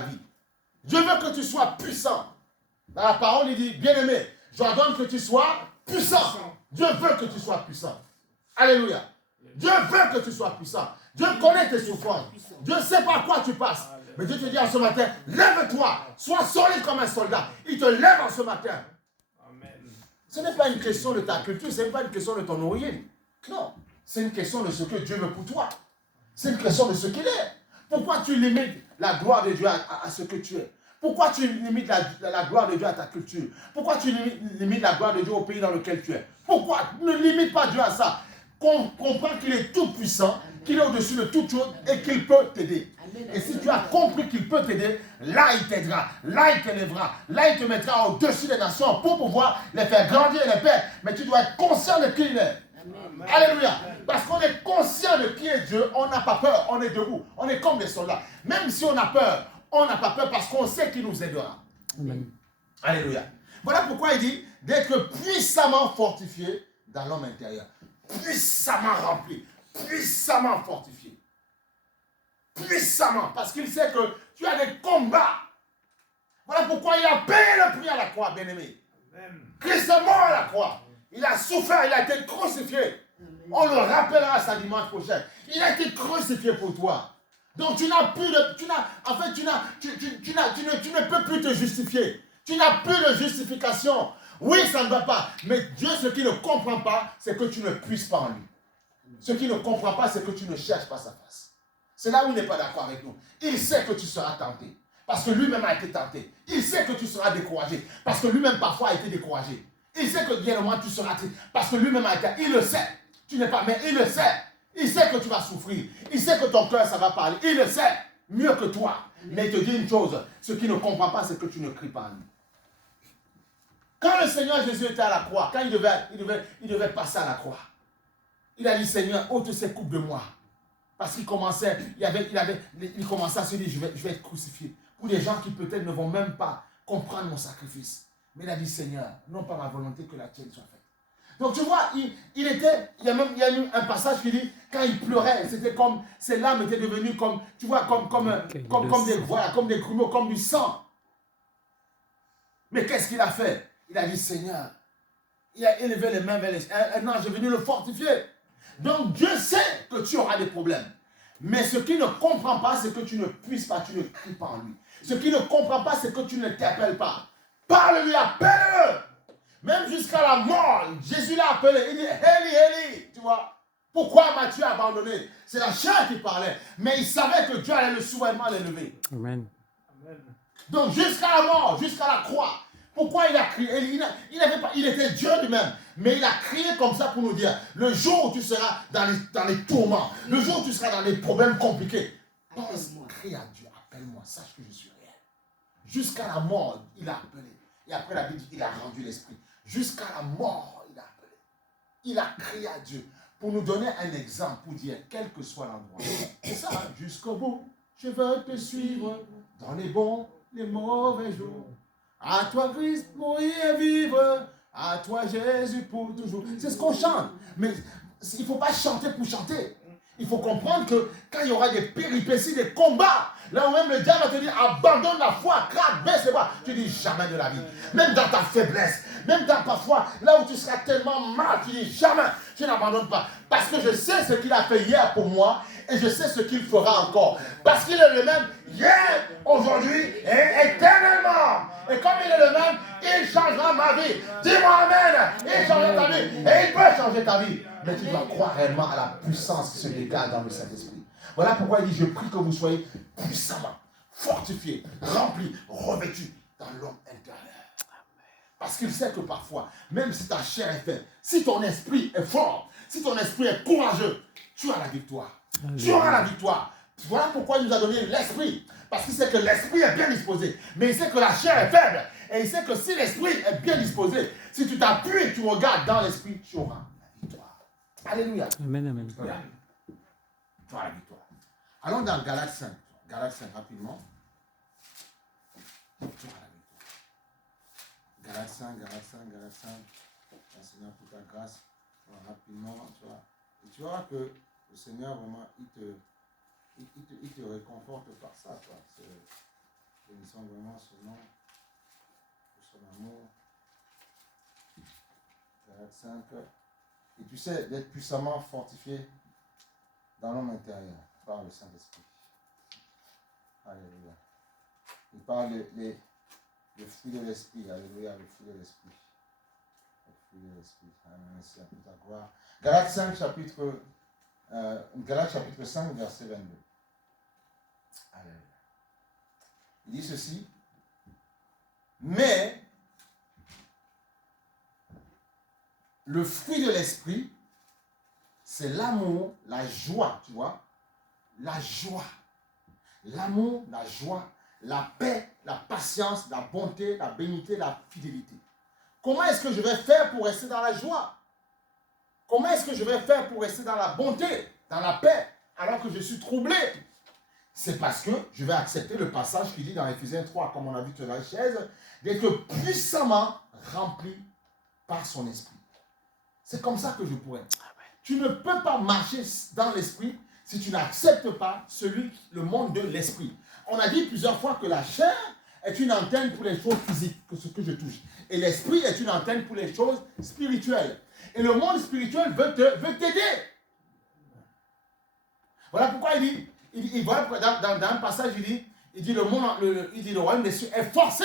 vie. Dieu veut que tu sois puissant. Dans la parole, il dit, bien-aimé, j'ordonne que tu sois puissant. Dieu veut que tu sois puissant. Alléluia. Dieu veut que tu sois puissant. Dieu connaît tes souffrances. Dieu sait par quoi tu passes. Mais Dieu te dit en ce matin, lève-toi, sois solide comme un soldat. Il te lève en ce matin. Ce n'est pas une question de ta culture, ce n'est pas une question de ton origine. Non, c'est une question de ce que Dieu veut pour toi. C'est une question de ce qu'il est. Pourquoi tu limites la gloire de Dieu à ce que tu es? Pourquoi tu limites la gloire de Dieu à ta culture? Pourquoi tu limites la gloire de Dieu au pays dans lequel tu es? Pourquoi? Ne limite pas Dieu à ça. Comprends qu'il est tout puissant, qu'il est au-dessus de toute chose et qu'il peut t'aider. Et si tu as compris qu'il peut t'aider, là il t'aidera, là il t'élèvera, là il te mettra au-dessus des nations pour pouvoir les faire grandir et les faire. Mais tu dois être conscient de qui il est. Amen. Alléluia. Parce qu'on est conscient de qui est Dieu, on n'a pas peur, on est debout, on est comme des soldats. Même si on a peur, on n'a pas peur parce qu'on sait qu'il nous aidera. Amen. Alléluia. Voilà pourquoi il dit d'être puissamment fortifié dans l'homme intérieur. Puissamment rempli, puissamment fortifié. Puissamment, parce qu'il sait que tu as des combats. Voilà pourquoi il a payé le prix à la croix, bien-aimé. Christ est mort à la croix. Il a souffert, il a été crucifié. On le rappellera ça dimanche prochain. Il a été crucifié pour toi. Donc tu n'as plus de... tu ne peux plus te justifier. Tu n'as plus de justification. Oui, ça ne va pas. Mais Dieu, ce qu'il ne comprend pas, c'est que tu ne puisses pas en lui. Ce qu'il ne comprend pas, c'est que tu ne cherches pas sa face. C'est là où il n'est pas d'accord avec nous. Il sait que tu seras tenté. Parce que lui-même a été tenté. Il sait que tu seras découragé. Parce que lui-même parfois a été découragé. Il sait que bien au moins tu seras triste. Parce que lui-même a été... Il le sait. Tu n'es pas... Mais il le sait. Il sait que tu vas souffrir. Il sait que ton cœur, ça va parler. Il le sait. Mieux que toi. Mais il te dit une chose. Ce qu'il ne comprend pas, c'est que tu ne cries pas en lui. Quand le Seigneur Jésus était à la croix, quand il devait passer à la croix, il a dit, Seigneur, ôte ces coupes de moi. Parce qu'il commençait, il commençait à se dire, je vais être crucifié. Pour des gens qui peut-être ne vont même pas comprendre mon sacrifice. Mais il a dit, Seigneur, non pas ma volonté, que la tienne soit faite. Donc tu vois, il y a eu un passage qui dit, quand il pleurait, c'était comme, ses larmes étaient devenues comme, tu vois, comme des grumeaux, comme du sang. Mais qu'est-ce qu'il a fait? Il a dit, Seigneur, il a élevé les mains vers les... Un ange est venu le fortifier. Donc Dieu sait que tu auras des problèmes. Mais ce qu'il ne comprend pas, c'est que tu ne puisses pas, tu ne cries pas en lui. Ce qu'il ne comprend pas, c'est que tu ne t'appelles pas. Parle-lui, appelle-le. Même jusqu'à la mort, Jésus l'a appelé. Il dit, Eli, Eli. Tu vois, pourquoi m'as-tu abandonné? C'est la chair qui parlait. Mais il savait que Dieu allait le souverainement l'élever. Amen. Donc jusqu'à la mort, jusqu'à la croix. Pourquoi il a crié? Il était Dieu lui-même. Mais il a crié comme ça pour nous dire, le jour où tu seras dans les tourments, le jour où tu seras dans les problèmes compliqués, crie à Dieu, appelle-moi, sache que je suis réel. Jusqu'à la mort, il a appelé. Et après la Bible dit, il a rendu l'esprit. Jusqu'à la mort, il a appelé. Il a crié à Dieu pour nous donner un exemple, pour dire, quel que soit l'endroit. C'est ça, jusqu'au bout, je veux te suivre dans les bons, les mauvais jours. À toi Christ, mourir et vivre. À toi Jésus pour toujours. C'est ce qu'on chante. Mais il ne faut pas chanter pour chanter. Il faut comprendre que quand il y aura des péripéties, des combats, là où même le diable va te dire, abandonne la foi, craque, baisse les bras. Tu dis jamais de la vie. Même dans ta faiblesse, même dans parfois, là où tu seras tellement mal, tu dis jamais, tu n'abandonnes pas. Parce que je sais ce qu'il a fait hier pour moi et je sais ce qu'il fera encore. Parce qu'il est le même hier, aujourd'hui et éternellement. Et comme il est le même, il changera ma vie. Dis-moi Amen. Il changera ta vie. Et il peut changer ta vie. Mais tu dois croire réellement à la puissance qui se dégage dans le Saint-Esprit. Voilà pourquoi il dit, je prie que vous soyez puissamment fortifiés, remplis, revêtus dans l'homme intérieur. Parce qu'il sait que parfois, même si ta chair est faible, si ton esprit est fort, si ton esprit est courageux, tu as la victoire. Tu auras la victoire. Voilà pourquoi il nous a donné l'esprit. Parce qu'il sait que l'esprit est bien disposé. Mais il sait que la chair est faible. Et il sait que si l'esprit est bien disposé, si tu t'appuies et tu regardes dans l'esprit, tu auras la victoire. Alléluia. Amen, amen. Voilà. Tu auras la victoire. Allons dans Galates 5. Galates 5, rapidement. Tu auras la victoire. Galates 5. Seigneur, pour ta grâce. Rapidement, tu vois. Et tu vois que le Seigneur, vraiment, il te réconforte par ça. Quoi. Agissons vraiment seulement pour son amour. Galates 5. Et tu sais, d'être puissamment fortifié dans l'homme intérieur par le Saint-Esprit. Alléluia. Il parle le fruit de l'Esprit. Alléluia, le fruit de l'Esprit. Le fruit de l'Esprit. Merci à ta gloire. Galates 5, chapitre 5, verset 22. Alléluia. Il dit ceci. Mais le fruit de l'Esprit, c'est l'amour, la joie, tu vois. La joie. L'amour, la joie, la paix, la patience, la bonté, la bénité, la fidélité. Comment est-ce que je vais faire pour rester dans la joie? Comment est-ce que je vais faire pour rester dans la bonté, dans la paix, alors que je suis troublé? C'est parce que je vais accepter le passage qui dit dans Éphésiens 3, comme on a vu sur la chaise, d'être puissamment rempli par son esprit. C'est comme ça que je pourrais. Tu ne peux pas marcher dans l'esprit si tu n'acceptes pas le monde de l'esprit. On a dit plusieurs fois que la chair est une antenne pour les choses physiques, que ce que je touche. Et l'esprit est une antenne pour les choses spirituelles. Et le monde spirituel veut t'aider. Voilà pourquoi voilà, dans un passage, il dit le royaume des cieux est forcé.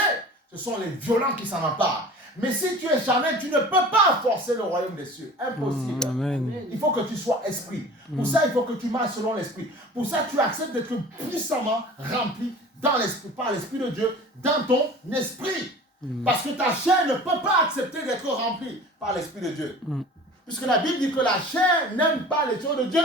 Ce sont les violents qui s'en emparent. Mais si tu es charnel, tu ne peux pas forcer le royaume des cieux. Impossible. Amen. Il faut que tu sois esprit. Pour ça, il faut que tu marches selon l'esprit. Pour ça, tu acceptes d'être puissamment rempli dans l'esprit, par l'esprit de Dieu, dans ton esprit. Parce que ta chair ne peut pas accepter d'être remplie par l'esprit de Dieu. Puisque la Bible dit que la chair n'aime pas les choses de Dieu.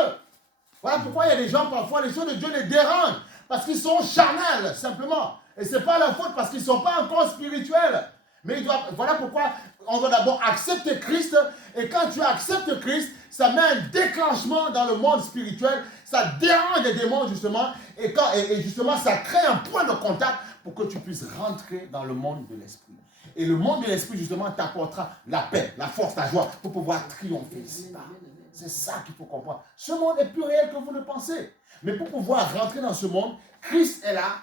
Voilà pourquoi il y a des gens, parfois, les choses de Dieu les dérangent. Parce qu'ils sont charnels, simplement. Et ce n'est pas leur faute parce qu'ils ne sont pas encore spirituels. Mais voilà pourquoi on doit d'abord accepter Christ. Et quand tu acceptes Christ, ça met un déclenchement dans le monde spirituel. Ça dérange les démons, justement. Et justement, ça crée un point de contact pour que tu puisses rentrer dans le monde de l'esprit. Et le monde de l'esprit, justement, t'apportera la paix, la force, la joie pour pouvoir triompher. C'est ça qu'il faut comprendre. Ce monde est plus réel que vous le pensez. Mais pour pouvoir rentrer dans ce monde, Christ est là.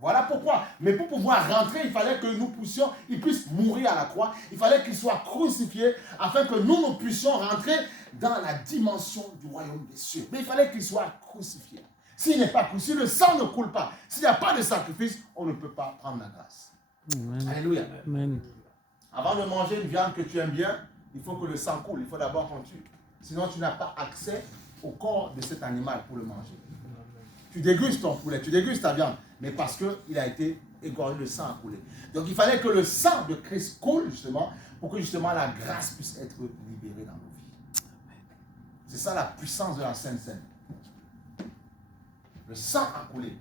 Voilà pourquoi. Mais pour pouvoir rentrer, il fallait que il puisse mourir à la croix. Il fallait qu'il soit crucifié afin que nous puissions rentrer dans la dimension du royaume des cieux. Mais il fallait qu'il soit crucifié. S'il n'est pas crucifié, le sang ne coule pas. S'il n'y a pas de sacrifice, on ne peut pas prendre la grâce. Amen. Alléluia. Amen. Avant de manger une viande que tu aimes bien, il faut que le sang coule. Il faut d'abord qu'on tue. Sinon, tu n'as pas accès au corps de cet animal pour le manger. Tu dégustes ton poulet, tu dégustes ta viande, mais parce qu'il a été égorgé, le sang a coulé. Donc, il fallait que le sang de Christ coule, justement, pour que, justement, la grâce puisse être libérée dans nos vies. C'est ça la puissance de la Sainte Seine. Le sang a coulé.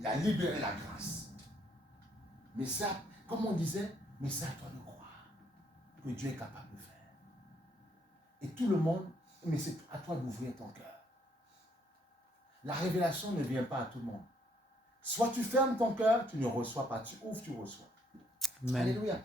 Il a libéré la grâce. Mais ça, comme on disait, mais c'est à toi de croire que Dieu est capable de faire. Et tout le monde, mais c'est à toi d'ouvrir ton cœur. La révélation ne vient pas à tout le monde. Soit tu fermes ton cœur, tu ne reçois pas. Tu ouvres, tu reçois. Amen. Alléluia.